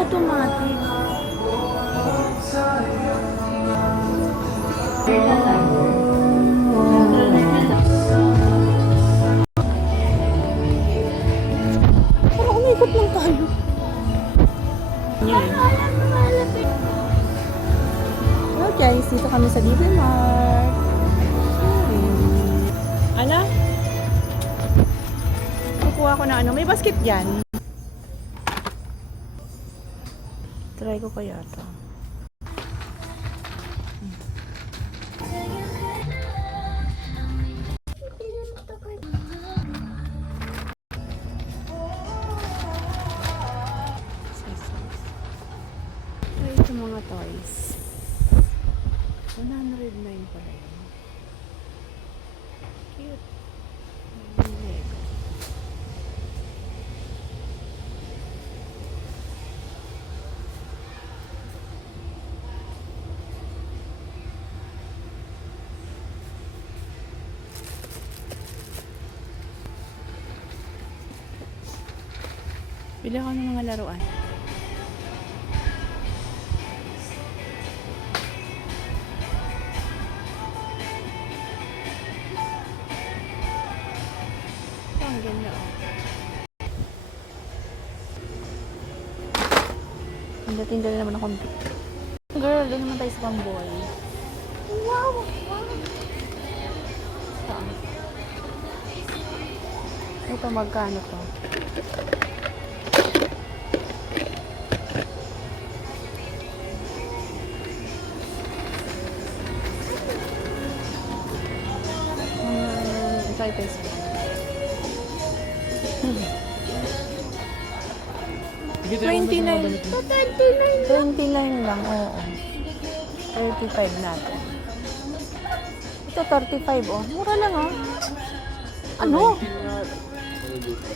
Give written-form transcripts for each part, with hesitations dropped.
automatic. Parang umikot lang tayo. Yan. Hello guys, dito kami sa DB Mart. Ano? Kukuha ko na ano. May basket dyan. Try ko kaya ito. Ito mga toys. 109 pala yun. Cute. Lego. Bili ako ng mga laruan. Ang ganda oh. Tinda-tinda na naman akong girl, doon naman tayo sa pamboy. Wow! Wow! Saan? Ito magkano to? Try this one. 29. 29 lang, oo. 35 natin. Ito 35, oh. Mura lang, oh. Ano?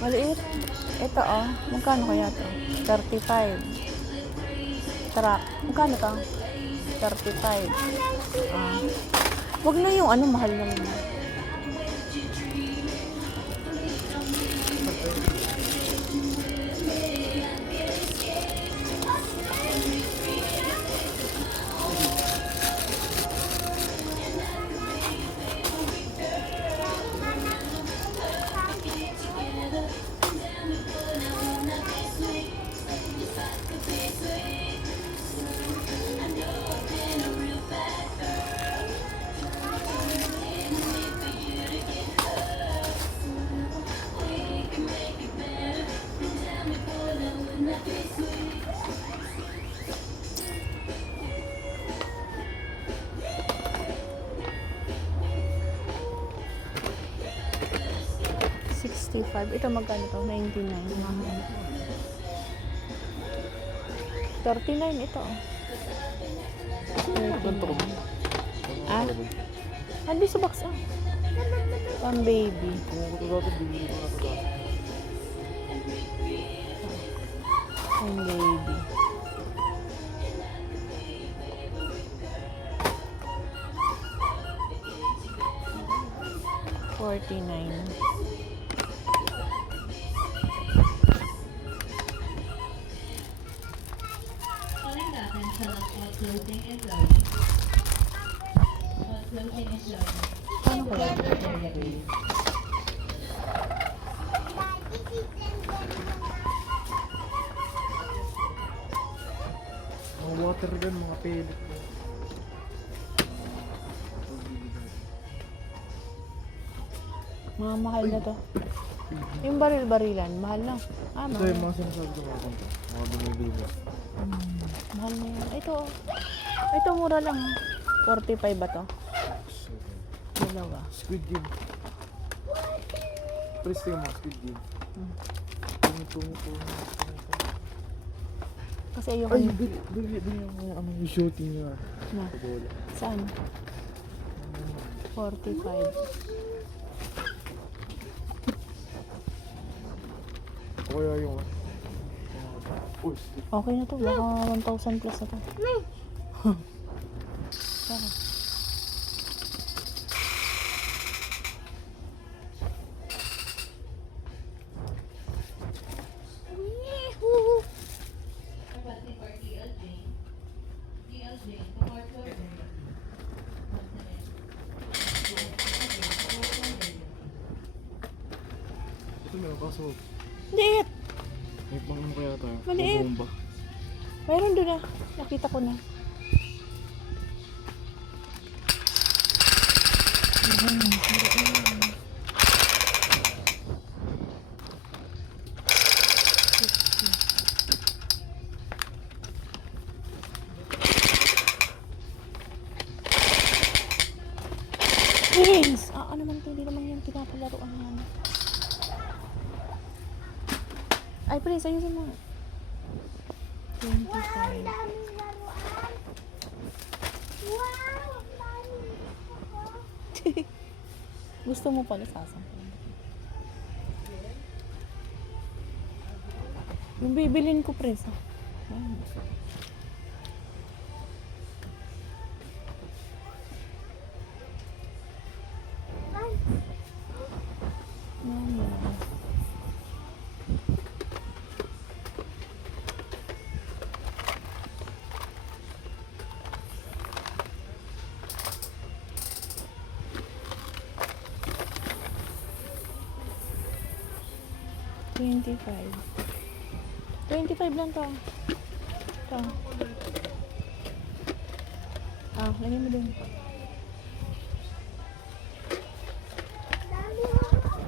Maliit. Ito, oh. Magkano kaya to? 35. Tara, magkano to? 35. Wag na yung ano, mahal naman. 65. Ito magkano to? 99. 39 ito. 39. Ah? Andi sa box ah. Pang baby. Pang baby. $49. Paano kaya? Mga water gun, mga pellet. Mga mahal na to. Yung baril-barilan, mahal na. Ah, Ito mahal. yung mga sinasabi ko mga konti. Mga binibili. Mahal na yan. Ito. Ito mura lang. 45 ba to? Dalawa. Squid Game. Preste yung mga Squid Game. Tungo. Kasi ayoko Ay, na. bili yung ano yung shooting niya. Na. Sa bola. Saan? 45. O kaya yung uy, Okay na to. Baka 1,000 plus na to. Saka. Kaso, Liit! may pang ano kaya tayo? Maliit. Bomba. Mayroon doon na. Nakita ko na. Wings! Ano naman ito? Hindi naman yung pinapalaruan namin. Ay, please, ayusin mo. 25. Wow, ang daming laruan. Wow, ang daming laruan. Gusto mo pala sasampay. Yung bibilin ko, presa. Ayan. Ay, Ayan. $25. $25 lang to. Ito. Lagyan mo dun. dami laruan.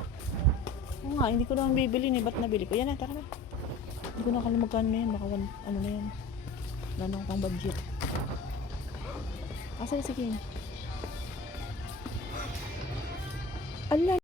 Oo nga, hindi ko naman bibili ni. Ba't nabili ko? Yan na, tara na. Hindi ko na kung magkano na yan. Baka ano na yan. Wala na akong pang budget. Asa sige. Ala.